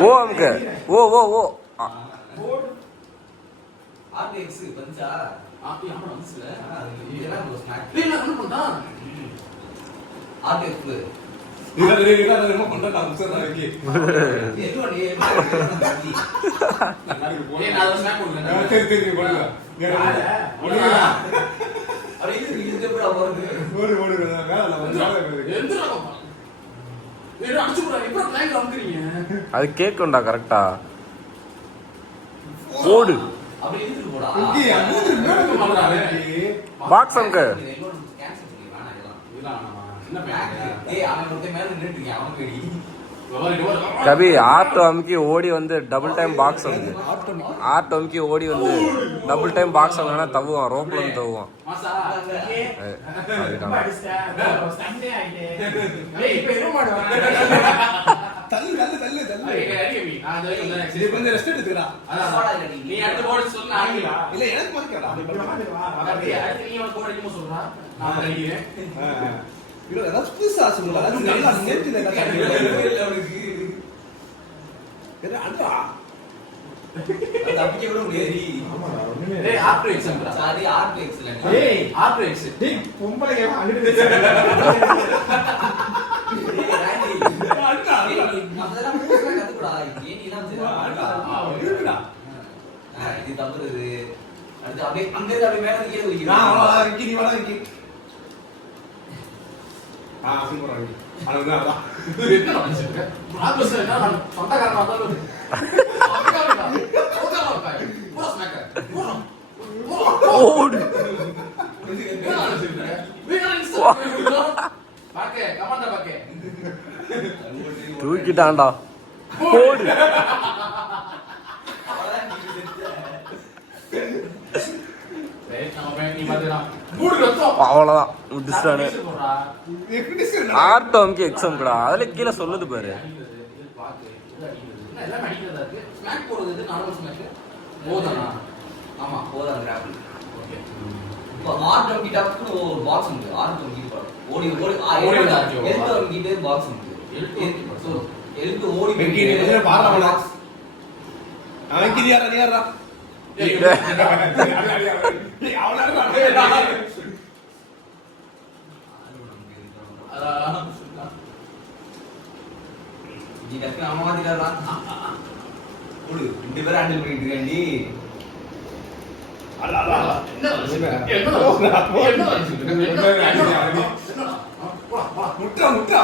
ஓ அங்க ஓ ஓ ஓ ஆர்டிஎக்ஸ் பஞ்சா ஆர்டி ஆமா வந்துல இதெல்லாம் ஒரு ஸ்நாக் என்ன பண்றா ஆர்டிஎக்ஸ் இல்ல என்ன பண்றா சார் நாளைக்கு ஏதோ நீ நான் ஒரு ஸ்நாக் கொடுங்க சரி போடுங்க போடுங்க அட இது எப்படா போறது ஓடு வேலை வந்து எந்திரா ஏடா அடிச்சு போறா எப்ப லைன் அமுக்குறீங்க அது கேக்கும்டா கரெக்ட்டா ஓடு அப்படியே இழுத்து போடா இங்க மூணு மேல மாட்டறானே பாக்ஸ் அங்க கேன்சல் பண்ணி வேணாம் இதெல்லாம் என்ன பண்றீங்க டேய் அவன் ஒருத்தன் மேல நின்னுட்டு இருக்கான் அவன் பேடி கபி ஆர்ட் அமுக்கி ஓடி வந்து டபுள் டைம் பாக்ஸ் வந்து ஆர்ட் அமுக்கி ஓடி வந்து டபுள் டைம் பாக்ஸ் வாங்கினா தவுவான் ரோப்ல வந்து தவுவான் புதுசா சொல்லுங்க நல்லா நேர்த்தில தப்பிக்க விட முடியாது ஆமாடா ஒண்ணுமே டேய் after example sorry after excellent டேய் ஆஃப்டர் எக்ஸ் டேய் பொம்பளைங்க அங்கிட்டு டேய் ராண்டி அதெல்லாம் புதுசா கத்துடா ஏனிலாம் இருக்குடா இது தப்புறது அடுத்து அப்படியே அங்க இருந்து அப்படியே மேல கீழ வைக்கிறேன் நீ வாடா இங்க சூப்பரா அவ்வளவுதான் என்ன நினைச்சிருக்க ப்ராப்ளம் என்ன சொந்தக்காரனா வந்தாலும் ஓடு தூக்கிட்டான்டா ஓடு அவ்வளவுதான் முடிச்சிட்டானு ஆர்ட் அமுக்கி எக்ஸாம் கூட அதுல கீழே சொல்லுது பாரு ஆமா போதான் கிராஃபிக் ஓகே இப்போ ஆர்ட் கிட்ட ஒரு பாக்ஸ் இருக்கு ஆர்ட் கிட்ட ஓடி எல்ட் கிட்ட பாக்ஸ் இருக்கு சோ எல்ட் ஓடி வெக்கி பாறவளா அவன் கிளியரா நீரா ஏய் அவளா இதற்கு அம்மாதிரா ஓடு ரெண்டு பேரும் ஹேண்டில் பண்ணிட்டு இருக்கேன்டி என்ன முட்டை